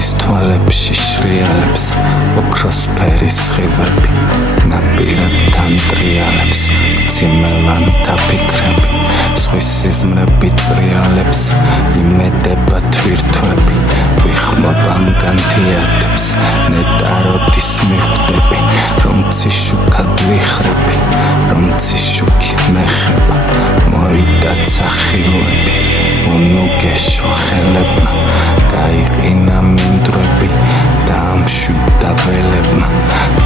იცის თვალებში შრიალებს ოქროსფერის სხივები ნაპირებთან ტრიალებს ციმელანთა ფიქრები ზღვის სიზმრები წრიალებს იმედება თვირთვები ვიხმობამ განთიადებს ნეტაროდის მიხვდები რომ ციშუქად ვიხრები რომ ციშუქი მეხება მოიდაცა ხილვები უნუგეშო ხელებმა გაიყინა მინდვრები და ამშვიდა ველებმა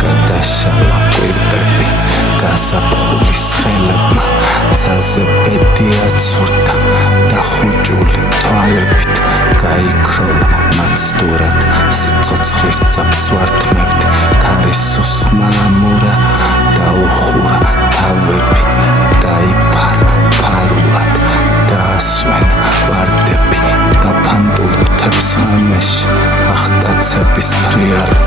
გადაშალა კვირტები გაზაფხულის ხელებმა ცაზე ბედია ცურდა და ხუჭული თვალებით გაიქროლა მაცდურად სიცოცხლის ძაბს ვართმევდი ქარისოს ხმა ამურა და უხურა თავები დაიფარა ფარულად დაასვენა ვარდები და ფანტულ ფრთებს ღამეში ახტაცების ფრიალი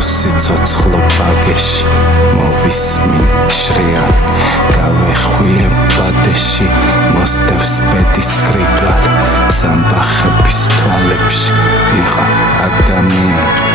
უსიცოცხლო ბაგეში მოვისმინ შრიალი გავეხვიე ბადეში მოსდევს ბედის გრიგალი სამბახების თვალებში იყავ ადამიანი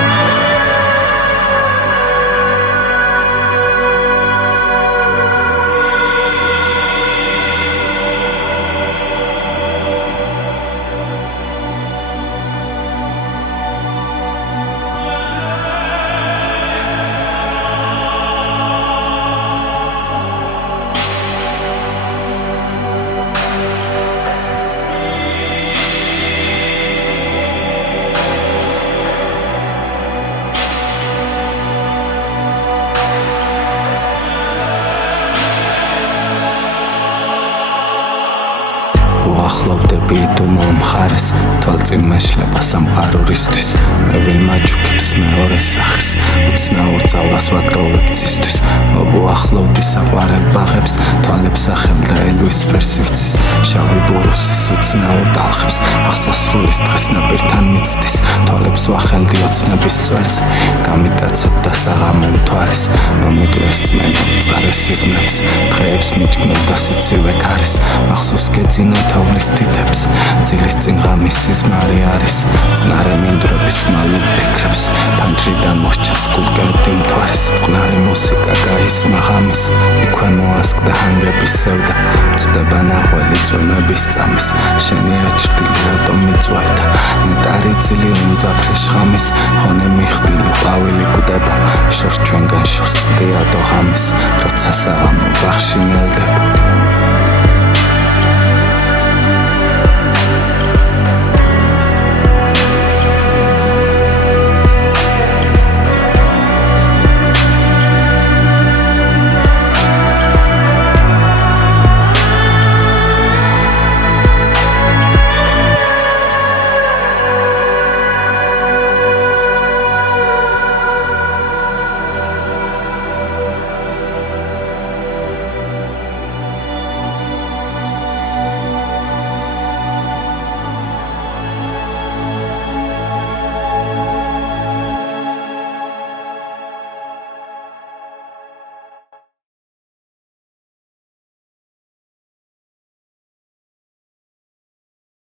უახლოვდები იდუმალ მხარეს თვალწინ მეშლება სამყარორისთვის მე ვინ მაჩუქებს მეორე სახეს უცნაურ ძალას ვაგროვებ ცისთვის მოვუახლოვდი საყვარელ ბაღებს თვალებს ახელ და ელვის ვერსივცის შავი ბურუსის უცნაურ ტალხებს აღსასრულის დღეს ნაპირთან მიცდის თვალებს ვახელდი ოცნების წვერზე გამიტაცებ და საღამო მთვარის მომიკლეს წმენდა წყარეს სიზმრებს დღეებს მიჭკნევ და სიცივე ქარის მახსოვს გეძინა თოვლის თითებს ძილის წინ ღამის სიზმარი არის წყნარი მინდვრების მალულ ფიქრებს ფანჯრიდან მოსჩას გულკერდი მთვარის წყნარი მუსიკა გაისმა ღამის იქვე მოასკდა ჰანგების სევდა წდება ნახველი წვიმების წამის შენი აჩრდილი რატომ მიწვევდა ნეტარი ძილი უმძაფრი შხამის ხონე მიხდილი ყვავილი კვდება შორს ჩვენგან შორს წვდია დო ღამის როცა საღამო ბაღში ნელდება